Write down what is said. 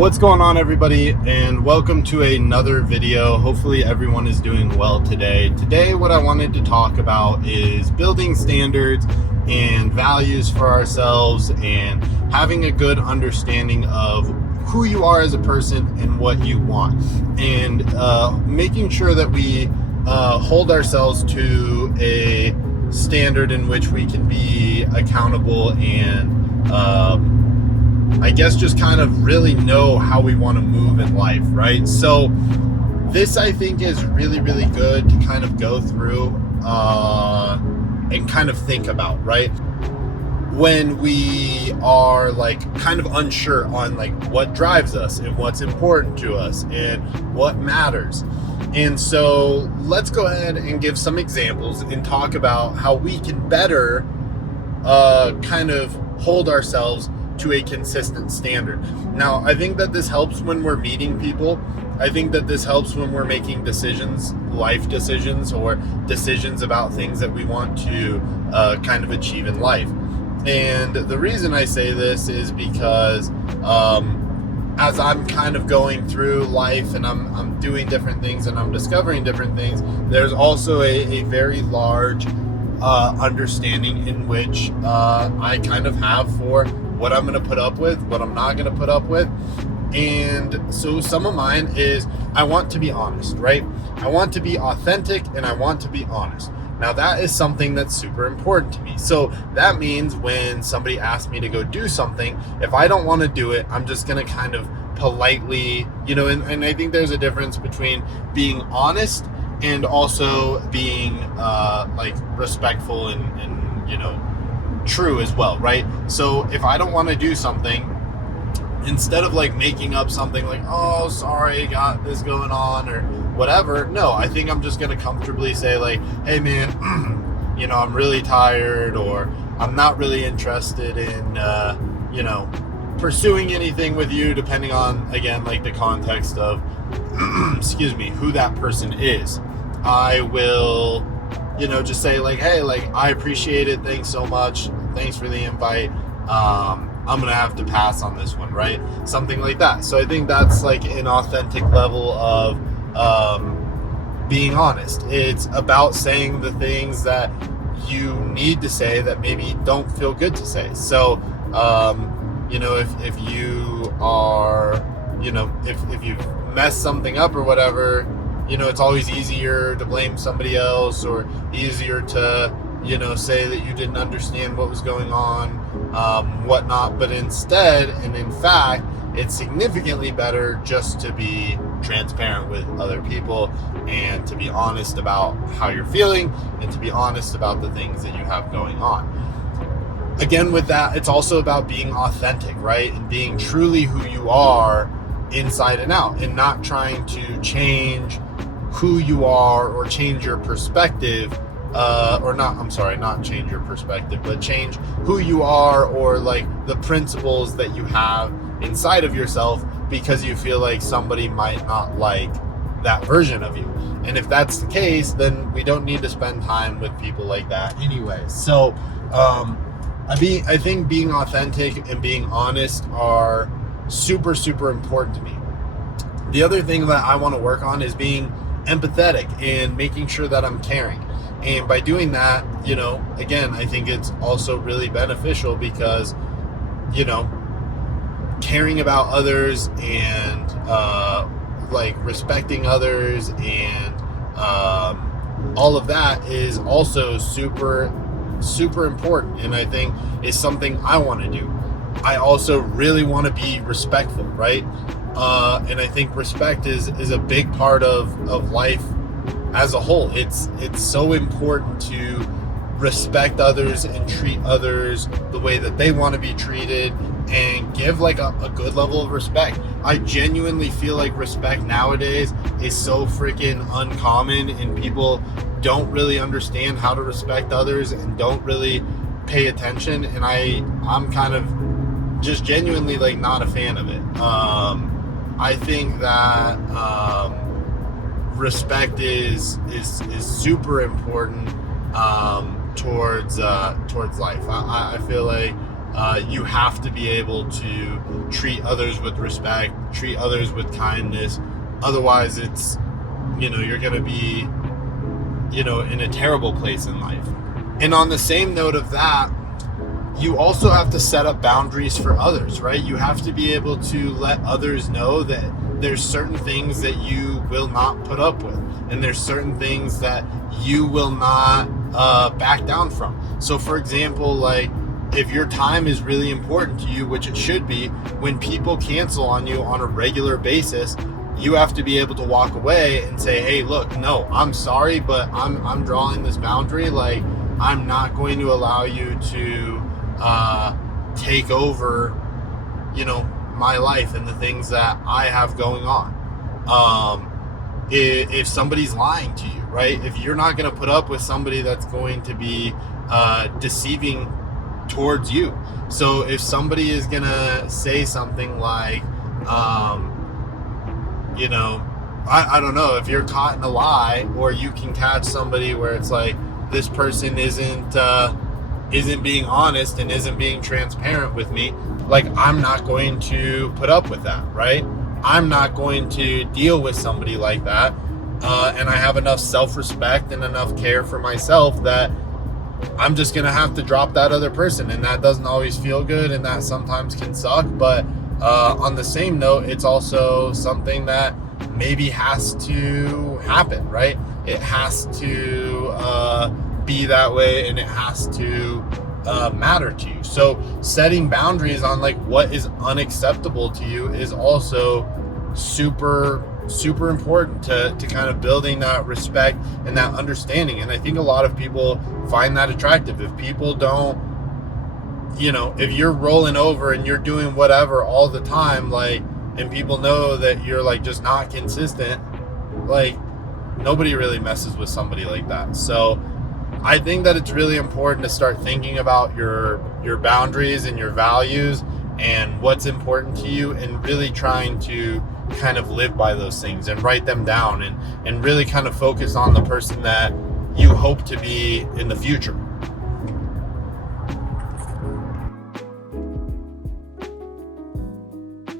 What's going on, everybody, and welcome to another video. Hopefully everyone is doing well today. Today what I wanted to talk about is building standards and values for ourselves and having a good understanding of who you are as a person and what you want, and making sure that we hold ourselves to a standard in which we can be accountable and I guess just kind of really know how we want to move in life, right? So this, I think, is really, really good to kind of go through and kind of think about, right? When we are like kind of unsure on like what drives us and what's important to us and what matters. And so let's go ahead and give some examples and talk about how we can better kind of hold ourselves to a consistent standard. Now, I think that this helps when we're meeting people. I think that this helps when we're making decisions, life decisions, or decisions about things that we want to kind of achieve in life. And the reason I say this is because as I'm kind of going through life and I'm doing different things and I'm discovering different things, there's also a very large understanding in which I kind of have for what I'm going to put up with, what I'm not going to put up with. And so some of mine is I want to be honest, right? I want to be authentic and I want to be honest. Now that is something that's super important to me. So that means when somebody asks me to go do something, if I don't want to do it, I'm just going to kind of politely, and I think there's a difference between being honest and also being like respectful and true as well, right? So if I don't want to do something, instead of like making up something like, oh, sorry, got this going on or whatever, no, I think I'm just going to comfortably say like, hey man, I'm really tired, or I'm not really interested in, pursuing anything with you, depending on, again, like the context of, excuse me, who that person is. I will, just say like, hey, like, I appreciate it. Thanks so much. Thanks for the invite. I'm going to have to pass on this one, right? Something like that. So I think that's like an authentic level of being honest. It's about saying the things that you need to say that maybe don't feel good to say. So, if you are, if you've messed something up or whatever, it's always easier to blame somebody else, or easier to, say that you didn't understand what was going on, whatnot. But instead, and in fact, it's significantly better just to be transparent with other people and to be honest about how you're feeling and to be honest about the things that you have going on. Again, with that, it's also about being authentic, right? And being truly who you are inside and out, and not trying to change who you are or change your perspective, not change your perspective, but change who you are or like the principles that you have inside of yourself because you feel like somebody might not like that version of you. And if that's the case, then we don't need to spend time with people like that anyway. So I think being authentic and being honest are super, super important to me. The other thing that I want to work on is being empathetic and making sure that I'm caring. And by doing that, again, I think it's also really beneficial because, caring about others and like respecting others and all of that is also super, super important. And I think is something I want to do. I also really want to be respectful, right? And I think respect is a big part of life as a whole. It's so important to respect others and treat others the way that they want to be treated and give like a good level of respect. I genuinely feel like respect nowadays is so freaking uncommon, and people don't really understand how to respect others and don't really pay attention. And I'm kind of just genuinely like not a fan of it. I think that respect is super important towards life. I feel like You have to be able to treat others with respect, treat others with kindness. Otherwise, it's, you're going to be, in a terrible place in life. And on the same note of that, you also have to set up boundaries for others, right? You have to be able to let others know that there's certain things that you will not put up with, and there's certain things that you will not back down from. So for example, like, if your time is really important to you, which it should be, when people cancel on you on a regular basis, you have to be able to walk away and say, hey, look, no, I'm sorry, but I'm drawing this boundary. Like, I'm not going to allow you to take over, my life and the things that I have going on. If somebody's lying to you, right? If you're not going to put up with somebody that's going to be deceiving towards you. So if somebody is going to say something like, I don't know, if you're caught in a lie, or you can catch somebody where it's like, this person isn't being honest and isn't being transparent with me, like, I'm not going to put up with that, right? I'm not going to deal with somebody like that. And I have enough self-respect and enough care for myself that I'm just going to have to drop that other person. And that doesn't always feel good, and that sometimes can suck. But on the same note, it's also something that maybe has to happen, right? It has to be that way, and it has to matter to you. So setting boundaries on like what is unacceptable to you is also super important to kind of building that respect and that understanding. And I think a lot of people find that attractive. If people don't, if you're rolling over and you're doing whatever all the time, like, and people know that you're like just not consistent, like, nobody really messes with somebody like that. So I think that it's really important to start thinking about your boundaries and your values and what's important to you, and really trying to kind of live by those things and write them down, and really kind of focus on the person that you hope to be in the future.